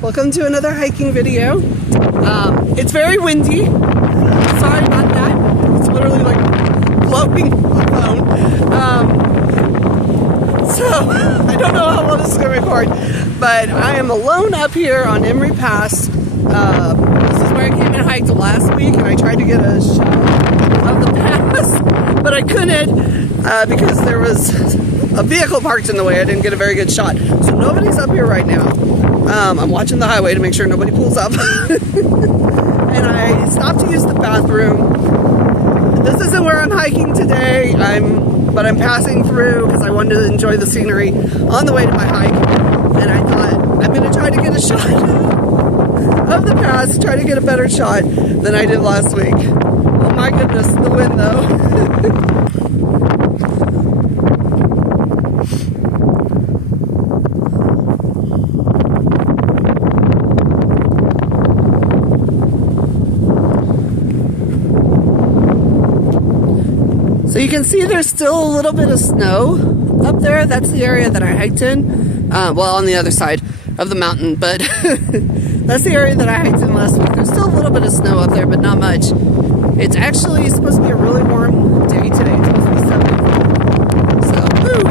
Welcome to another hiking video. It's very windy. Sorry about that. It's literally like blowing my phone. So I don't know how well this is going to record, but I am alone up here on Emery Pass. This is where I came and hiked last week, and I tried to get a shot of the pass, but I couldn't because there was a vehicle parked in the way. I didn't get a very good shot. So nobody's up here right now. I'm watching the highway to make sure nobody pulls up. And I stopped to use the bathroom. This isn't where I'm hiking today, but I'm passing through because I wanted to enjoy the scenery on the way to my hike. And I thought, I'm going to try to get a shot of the pass, try to get a better shot than I did last week. Oh my goodness, the wind though. So you can see there's still a little bit of snow up there. That's the area that I hiked in. Well, on the other side of the mountain, but that's the area that I hiked in last week. There's still a little bit of snow up there, but not much. It's actually supposed to be a really warm day today. It's supposed to be 70. So, woo!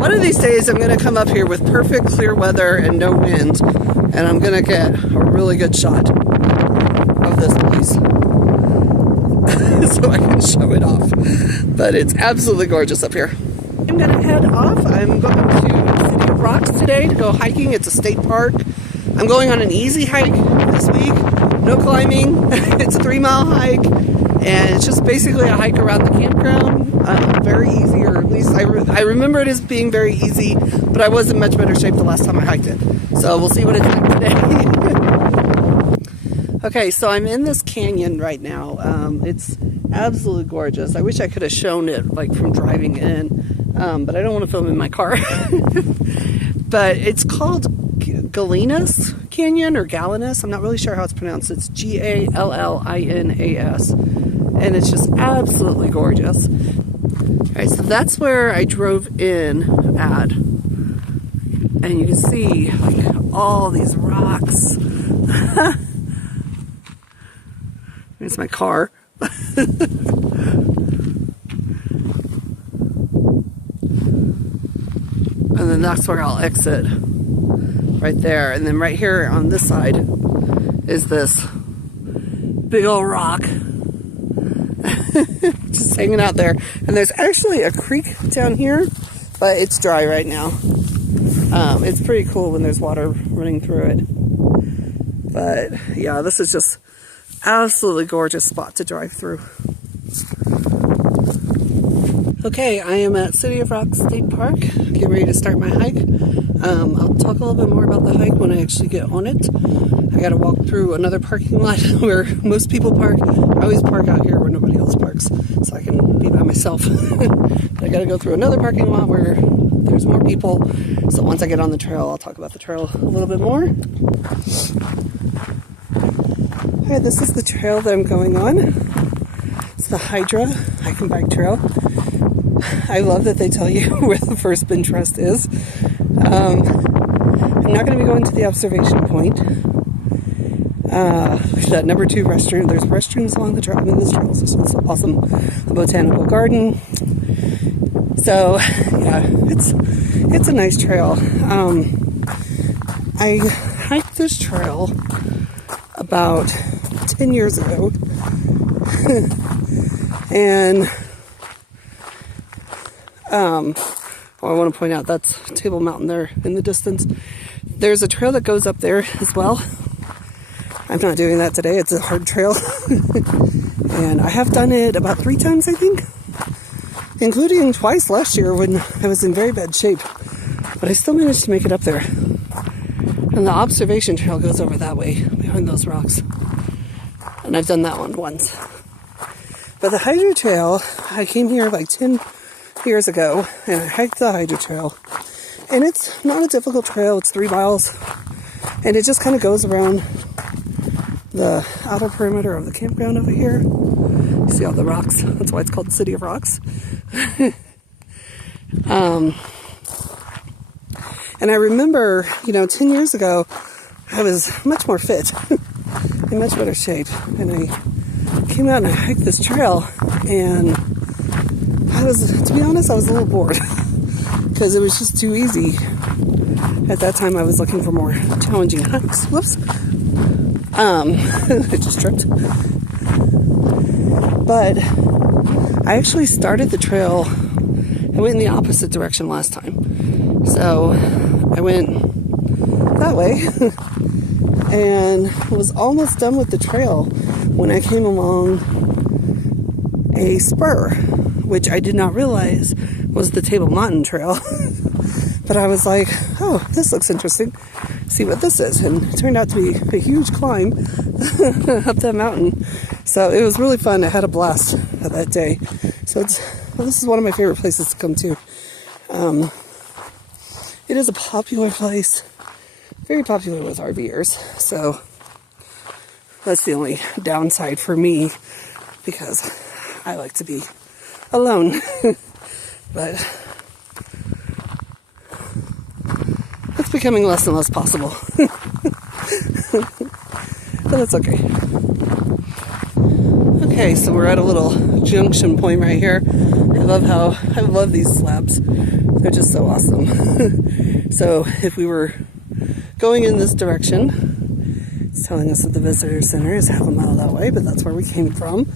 One of these days I'm going to come up here with perfect clear weather and no wind, and I'm going to get a really good shot of this place so I can show it off. But it's absolutely gorgeous up here. I'm gonna head off. I'm going to City of Rocks today to go hiking. It's a state park. I'm going on an easy hike this week. No climbing. It's a 3-mile hike, and it's just basically a hike around the campground. Very easy, or at least I remember it as being very easy, but I was in much better shape the last time I hiked it. So we'll see what it's like today. Okay, so I'm in this canyon right now. It's absolutely gorgeous. I wish I could have shown it like from driving in, but I don't want to film in my car. But it's called Gallinas Canyon, or Gallinas. I'm not really sure how it's pronounced. It's Gallinas, and it's just absolutely gorgeous. All right, so that's where I drove in at, and you can see like all these rocks. It's my car. And then that's where I'll exit. Right there. And then right here on this side is this big old rock. Just hanging out there. And there's actually a creek down here, but it's dry right now. It's pretty cool when there's water running through it. But yeah, this is just absolutely gorgeous spot to drive through. Okay, I am at City of Rocks State Park, getting ready to start my hike. I'll talk a little bit more about the hike when I actually get on it. I gotta walk through another parking lot where most people park. I always park out here where nobody else parks, so I can be by myself. But I gotta go through another parking lot where there's more people. So once I get on the trail, I'll talk about the trail a little bit more. Alright, this is the trail that I'm going on. It's the Hydra hike and bike trail. I love that they tell you where the first bench rest is. I'm not going to be going to the observation point. That number 2 restroom. There's restrooms along the trail. I mean, this trail is just awesome. The botanical garden. So, yeah, it's a nice trail. I hiked this trail about 10 years ago. And I want to point out that's Table Mountain there in the distance. There's a trail that goes up there as well. I'm not doing that today. It's a hard trail. And I have done it about 3 times, I think, including twice last year when I was in very bad shape. But I still managed to make it up there. And the observation trail goes over that way, behind those rocks. And I've done that one once. But the Hydra Trail, I came here like 10 years ago, and I hiked the Hydra Trail. And it's not a difficult trail. It's 3 miles. And it just kind of goes around the outer perimeter of the campground over here. You see all the rocks. That's why it's called the City of Rocks. And I remember, 10 years ago, I was much more fit, in much better shape. And I came out and I hiked this trail, and to be honest, I was a little bored because it was just too easy. At that time, I was looking for more challenging hikes. Whoops. I just tripped. But I actually started the trail. I went in the opposite direction last time. So I went that way and was almost done with the trail when I came along a spur, which I did not realize was the Table Mountain Trail. But I was like, oh, this looks interesting. See what this is. And it turned out to be a huge climb up that mountain. So it was really fun. I had a blast that day. So this is one of my favorite places to come to. It is a popular place. Very popular with RVers. So that's the only downside for me, because I like to be alone. But it's becoming less and less possible. But it's okay. Okay, so we're at a little junction point right here. I love these slabs. They're just so awesome. So if we were going in this direction, it's telling us that the visitor center is half a mile that way, but that's where we came from.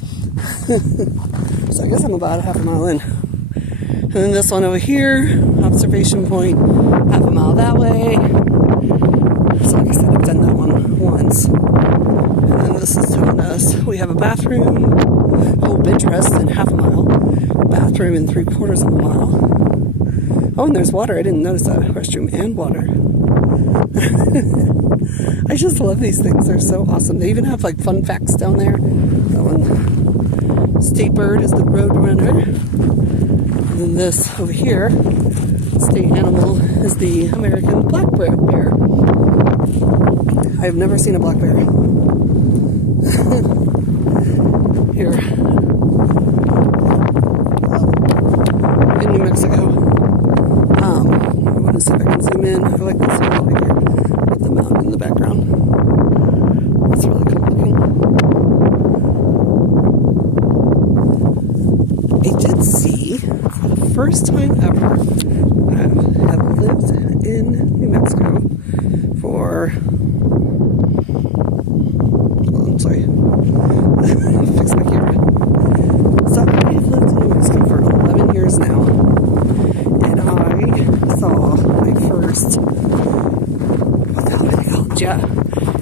So I guess I'm about half a mile in. And then this one over here, observation point, half a mile that way. So like I said, I've done that one once. And then this is telling us we have a bathroom, bench rest in half a mile, bathroom in 3/4 of a mile. Oh, and there's water. I didn't notice that. Restroom and water. I just love these things. They're so awesome. They even have like fun facts down there. That one, state bird is the road runner. And then this over here, state animal is the American black bear. I've never seen a black bear. Here in New Mexico. I want to see if I can zoom in. I like this one over here with the mountain in the background. That's really cool looking. I did see, for the first time ever, I have lived in New Mexico for, sorry, fix my camera. So I've lived in New Mexico for 11 years now, and I saw my first, what the hell do they call it?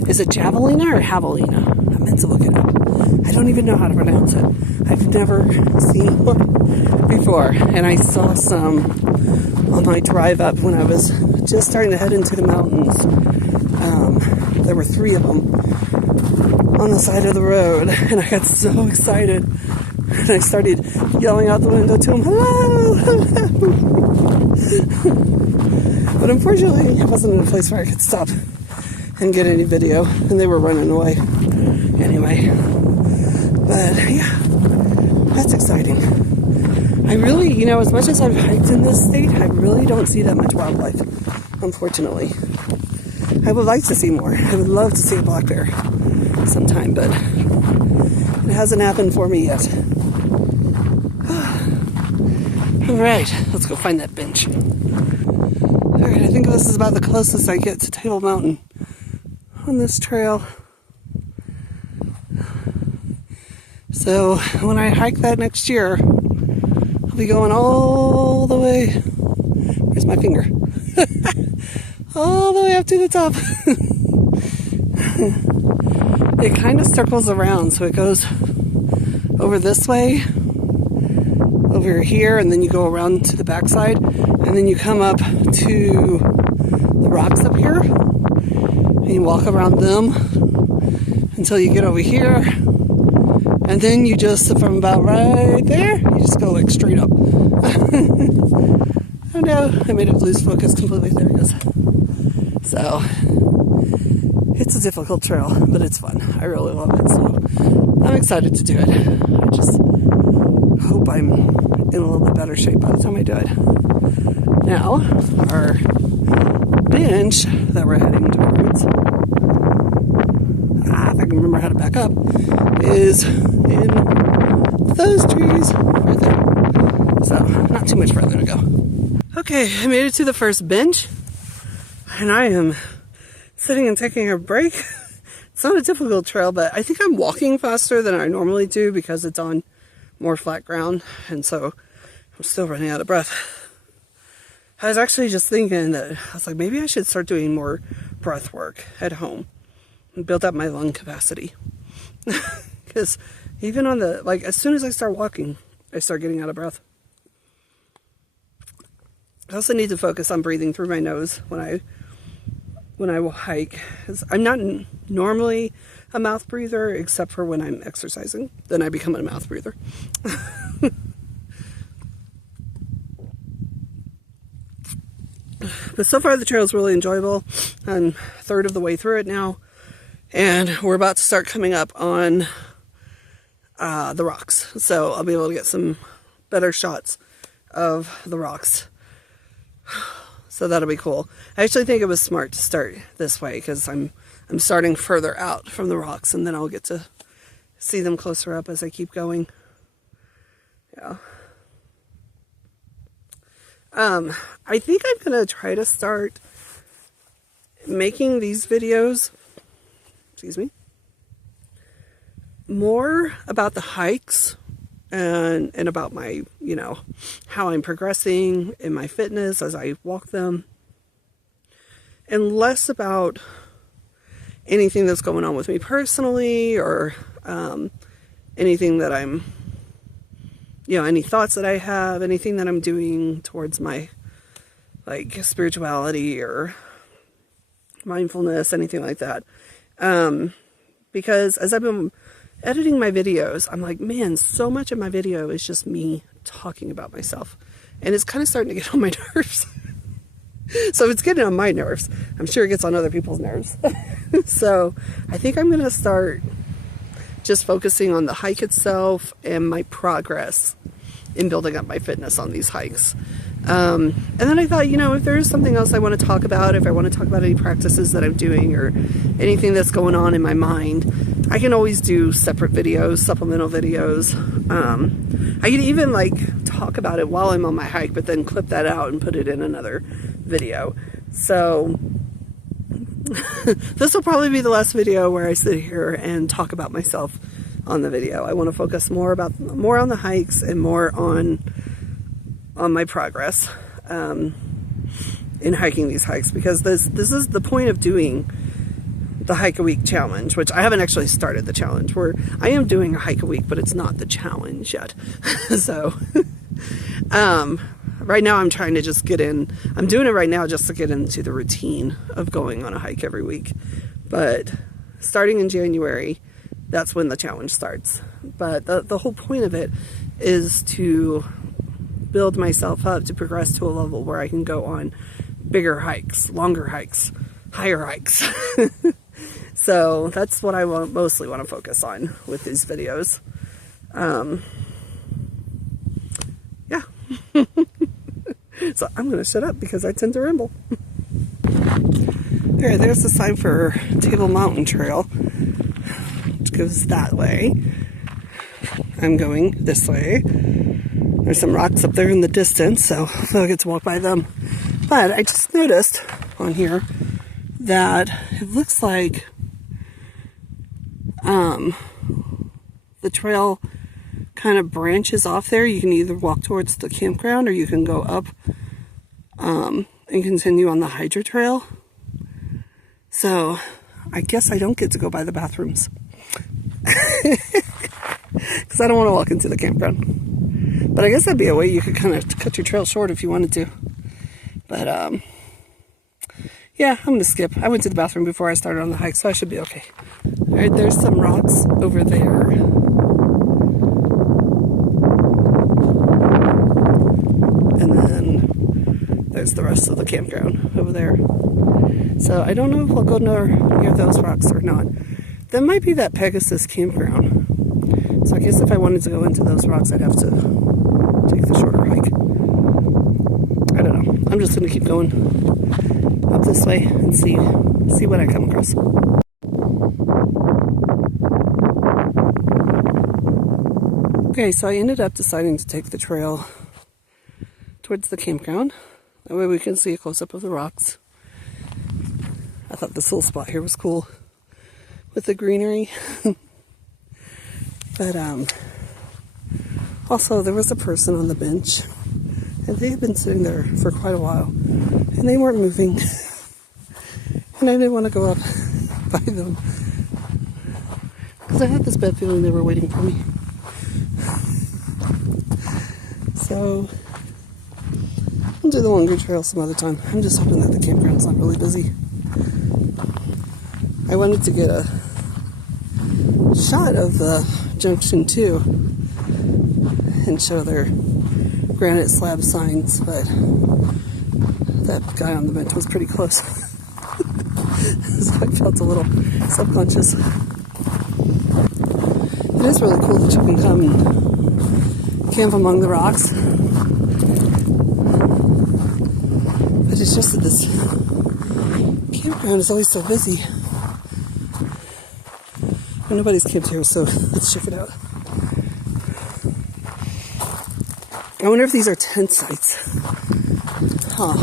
Is it javelina or javelina? I meant to look it up. I don't even know how to pronounce it. I've never seen one before, and I saw some on my drive up when I was just starting to head into the mountains. There were 3 of them on the side of the road, and I got so excited, and I started yelling out the window to them, hello, hello. But unfortunately, I wasn't in a place where I could stop and get any video, and they were running away anyway. But yeah, that's exciting. I really, as much as I've hiked in this state, I really don't see that much wildlife, unfortunately. I would like to see more. I would love to see a black bear sometime, but it hasn't happened for me yet. Alright, let's go find that bench. Alright, I think this is about the closest I get to Table Mountain on this trail. So when I hike that next year, I'll be going all the way, where's my finger? All the way up to the top. It kind of circles around, so it goes over this way, over here, and then you go around to the backside, and then you come up to the rocks up here, and you walk around them until you get over here, and then you just, from about right there, you just go like straight up. Oh no, I made it lose focus completely. There it goes. So, it's a difficult trail, but it's fun. I really love it, so I'm excited to do it. I just hope I'm in a little bit better shape by the time I do it. Now, our bench that we're heading towards, if I can remember how to back up, is in those trees right there. So, not too much further to go. Okay, I made it to the first bench, and I am sitting and taking a break. It's not a difficult trail, but I think I'm walking faster than I normally do because it's on more flat ground, and so I'm still running out of breath. I was actually just thinking that I was like, maybe I should start doing more breath work at home and build up my lung capacity. Because even on the, like, as soon as I start walking, I start getting out of breath. I also need to focus on breathing through my nose when I will hike. 'Cause I'm not normally a mouth breather, except for when I'm exercising. Then I become a mouth breather. But so far the trail is really enjoyable. I'm a third of the way through it now. And we're about to start coming up on the rocks. So I'll be able to get some better shots of the rocks. So that'll be cool. I actually think it was smart to start this way because I'm starting further out from the rocks, and then I'll get to see them closer up as I keep going. Yeah. I think I'm going to try to start making these videos, excuse me, more about the hikes and about my, you know, how I'm progressing in my fitness as I walk them, and less about anything that's going on with me personally, or anything that I'm, you know, any thoughts that I have, anything that I'm doing towards my, like, spirituality or mindfulness, anything like that. Because as I've been editing my videos, I'm like, man, so much of my video is just me talking about myself. And it's kind of starting to get on my nerves. So if it's getting on my nerves, I'm sure it gets on other people's nerves. So I think I'm going to start just focusing on the hike itself and my progress in building up my fitness on these hikes. And then I thought, you know, if there is something else I want to talk about, if I want to talk about any practices that I'm doing or anything that's going on in my mind, I can always do separate videos, supplemental videos. I can even, like, talk about it while I'm on my hike, but then clip that out and put it in another video. So this will probably be the last video where I sit here and talk about myself on the video. I want to focus more on the hikes and more on my progress in hiking these hikes, because this is the point of doing the hike a week challenge, which I haven't actually started the challenge. Where I am doing a hike a week, but it's not the challenge yet. So right now I'm trying to just get in. I'm doing it right now just to get into the routine of going on a hike every week. But starting in January, that's when the challenge starts. But the whole point of it is to build myself up to progress to a level where I can go on bigger hikes, longer hikes, higher hikes. So that's what I mostly want to focus on with these videos. Yeah. So I'm going to shut up because I tend to ramble. There's the sign for Table Mountain Trail, which goes that way. I'm going this way. There's some rocks up there in the distance, so I'll get to walk by them. But I just noticed on here that it looks like the trail kind of branches off there. You can either walk towards the campground or you can go up and continue on the Hydra trail. So I guess I don't get to go by the bathrooms because I don't want to walk into the campground. But I guess that'd be a way you could kind of cut your trail short if you wanted to. But yeah, I'm going to skip. I went to the bathroom before I started on the hike, so I should be okay. All right, there's some rocks over there. And then there's the rest of the campground over there. So I don't know if I'll go near those rocks or not. That might be that Pegasus campground. So I guess if I wanted to go into those rocks, I'd have to take the shorter hike. I don't know. I'm just going to keep going up this way and see what I come across. Okay, so I ended up deciding to take the trail towards the campground. That way we can see a close-up of the rocks. I thought this little spot here was cool with the greenery. But also there was a person on the bench, and they had been sitting there for quite a while, and they weren't moving. And I didn't want to go up by them because I had this bad feeling they were waiting for me. So I'll do the longer trail some other time. I'm just hoping that the campground's not really busy. I wanted to get a shot of the Junction 2 and show their granite slab signs, but that guy on the bench was pretty close. So I felt a little subconscious. It is really cool that you can come and camp among the rocks. But it's just that this campground is always so busy. And nobody's camped here, so let's check it out. I wonder if these are tent sites. Huh.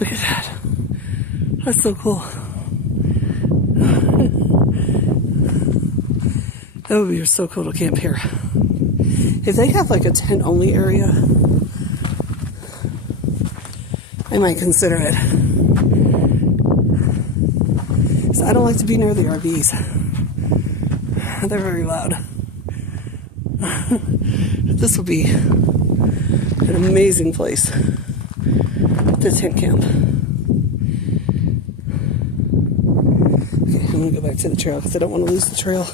Look at that. That's so cool. That would be so cool to camp here. If they have like a tent only area, I might consider it. So I don't like to be near the RVs. They're very loud. This will be an amazing place to tent camp. Okay, I'm gonna go back to the trail because I don't want to lose the trail.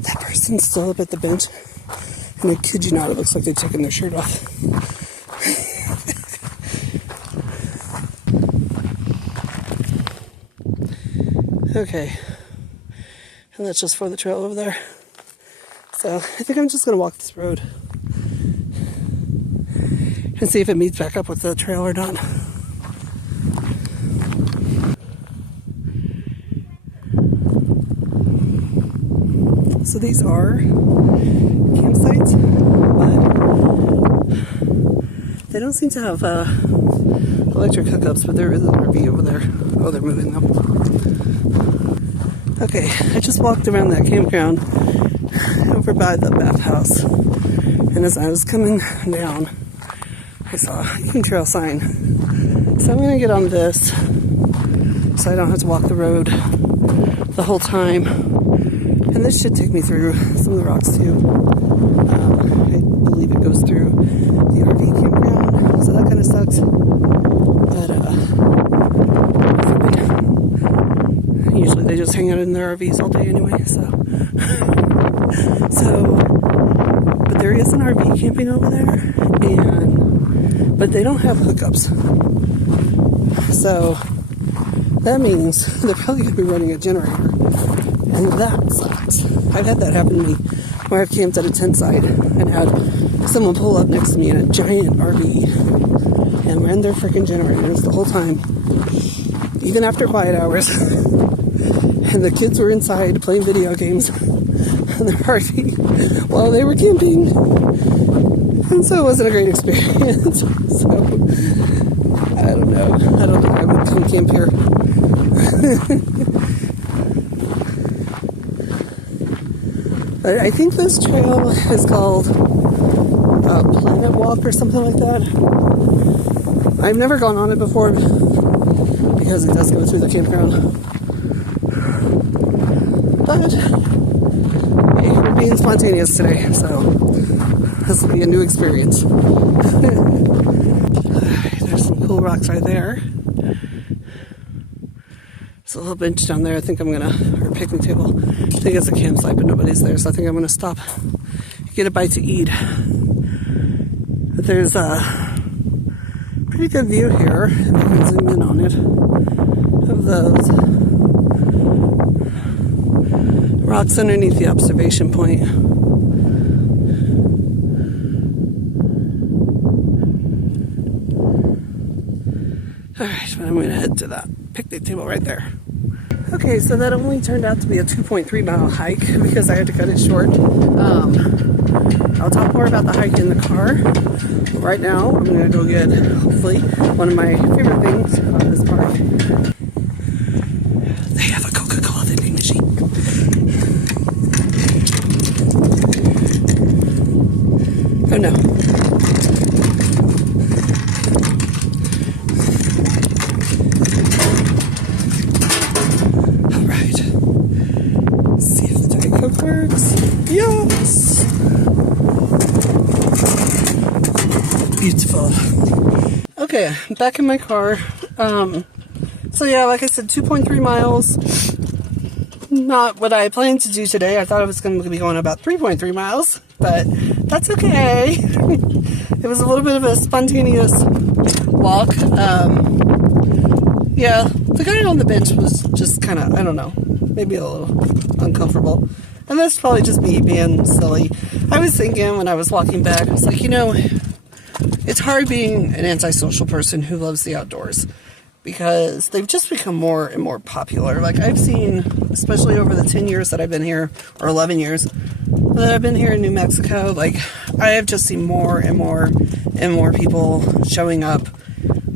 That person's still up at the bench, and I kid you not, it looks like they've taken their shirt off. Okay, and that's just for the trail over there. So I think I'm just going to walk this road and see if it meets back up with the trail or not. So these are campsites, but they don't seem to have electric hookups, but there is an RV over there. Oh, they're moving them. Okay, I just walked around that campground over by the bathhouse, and as I was coming down, I saw a hiking trail sign. So I'm going to get on this so I don't have to walk the road the whole time. And this should take me through some of the rocks too. I believe it goes through the RV campground, so that kind of sucks. But usually they just hang out in their RVs all day anyway, but there is an RV camping over there, but they don't have hookups. So that means they're probably going to be running a generator, and that sucks. I've had that happen to me where I've camped at a tent site and had someone pull up next to me in a giant RV and ran their freaking generators the whole time, even after quiet hours. And the kids were inside playing video games in their RV while they were camping. And so it wasn't a great experience. So, I don't know. I don't think I would come camp here. But I think this trail is called Planet Walk or something like that. I've never gone on it before because it does go through the campground. But hey, we're being spontaneous today, so this will be a new experience. There's some cool rocks right there. There's a little bench down there. I think I'm gonna, or a picnic table. I think it's a campsite, but nobody's there, so I think I'm gonna stop, get a bite to eat. But there's a pretty good view here, if I can zoom in on it, of those rocks underneath the observation point. Alright, but I'm going to head to that picnic table right there. Okay, so that only turned out to be a 2.3 mile hike because I had to cut it short. I'll talk more about the hike in the car. Right now, I'm going to go get, hopefully, one of my favorite things about this park. They have a Coca-Cola vending machine. Oh no. Alright. See if the Diet Coke works. Yes! Beautiful. Okay, I'm back in my car. So yeah, like I said, 2.3 miles. Not what I planned to do today. I thought I was going to be going about 3.3 miles, but that's okay. It was a little bit of a spontaneous walk. Yeah, the guy on the bench was just kind of, I don't know, maybe a little uncomfortable. And that's probably just me being silly. I was thinking when I was walking back, I was like, you know, it's hard being an antisocial person who loves the outdoors because they've just become more and more popular. Like I've seen, especially over the 10 years that I've been here, or 11 years that I've been here in New Mexico, like I have just seen more and more and more people showing up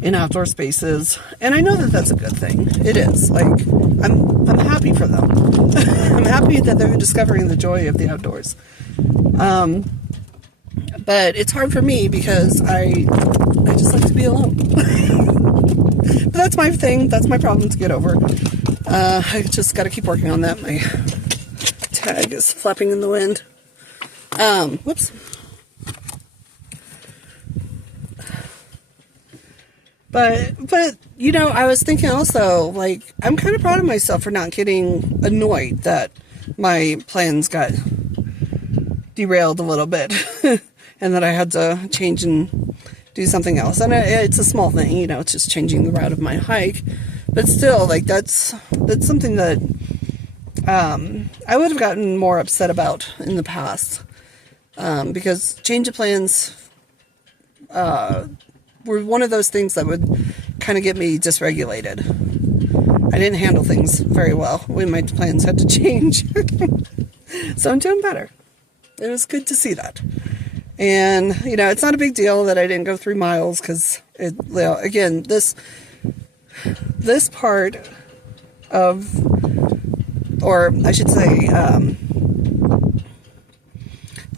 in outdoor spaces. And I know that that's a good thing. It is. Like, I'm happy for them. I'm happy that they're discovering the joy of the outdoors. But it's hard for me because I just like to be alone. But that's my thing. That's my problem to get over. I just got to keep working on that. My tag is flapping in the wind. Whoops. But, you know, I was thinking also, like, I'm kind of proud of myself for not getting annoyed that my plans got derailed a little bit. And that I had to change and do something else. And it's a small thing, you know, it's just changing the route of my hike. But still, like, that's something that I would have gotten more upset about in the past. Because change of plans were one of those things that would kind of get me dysregulated. I didn't handle things very well when my plans had to change. So I'm doing better. It was good to see that. And, you know, it's not a big deal that I didn't go 3 miles because, you know, again, this part of, or I should say,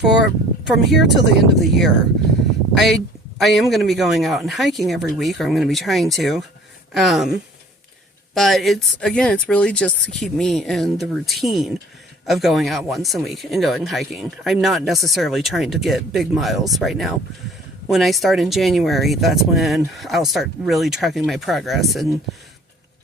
from here till the end of the year, I am going to be going out and hiking every week, or I'm going to be trying to. But it's really just to keep me in the routine of going out once a week and going hiking. I'm not necessarily trying to get big miles right now. When I start in January, that's when I'll start really tracking my progress and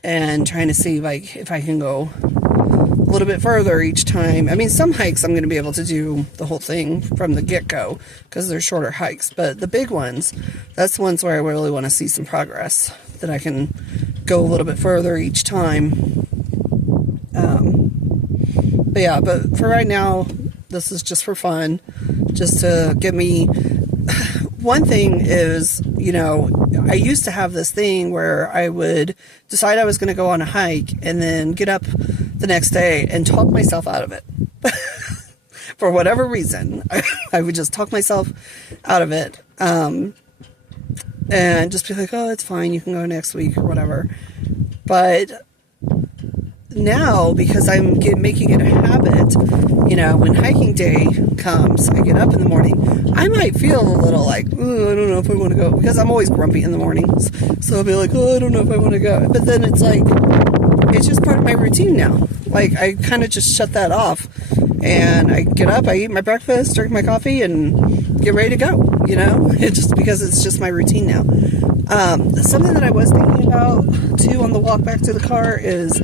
trying to see, like, if I can go a little bit further each time. I mean, some hikes I'm going to be able to do the whole thing from the get-go because they're shorter hikes. But the big ones, that's the ones where I really want to see some progress, that I can go a little bit further each time. But yeah, but for right now, this is just for fun, just to get me. One thing is, you know, I used to have this thing where I would decide I was going to go on a hike and then get up the next day and talk myself out of it. For whatever reason, I would just talk myself out of it. And just be like, oh, it's fine, you can go next week or whatever. But now, because I'm making it a habit, you know, when hiking day comes, I get up in the morning, I might feel a little like, oh, I don't know if I want to go, because I'm always grumpy in the mornings, so I'll be like, oh, I don't know if I want to go, but then it's like, it's just part of my routine now. Like, I kind of just shut that off, and I get up, I eat my breakfast, drink my coffee, and get ready to go, you know, it's just because it's just my routine now. Something that I was thinking about, too, on the walk back to the car is,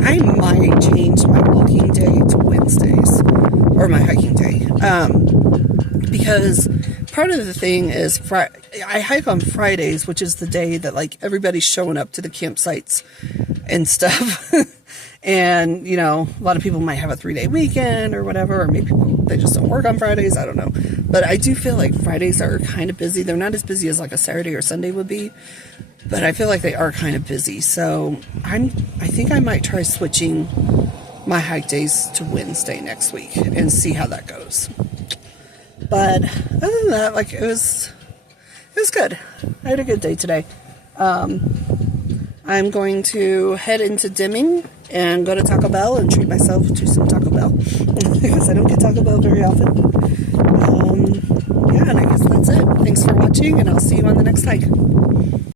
I might change my walking day to Wednesdays, or my hiking day, because part of the thing is I hike on Fridays, which is the day that, like, everybody's showing up to the campsites and stuff, and, you know, a lot of people might have a 3-day weekend or whatever, or maybe they just don't work on Fridays, I don't know, but I do feel like Fridays are kind of busy. They're not as busy as, like, a Saturday or Sunday would be, But I feel like they are kind of busy, so I think I might try switching my hike days to Wednesday next week and see how that goes. But other than that, like it was good. I had a good day today. I'm going to head into Deming and go to Taco Bell and treat myself to some Taco Bell because I don't get Taco Bell very often. Yeah, and I guess that's it. Thanks for watching, and I'll see you on the next hike.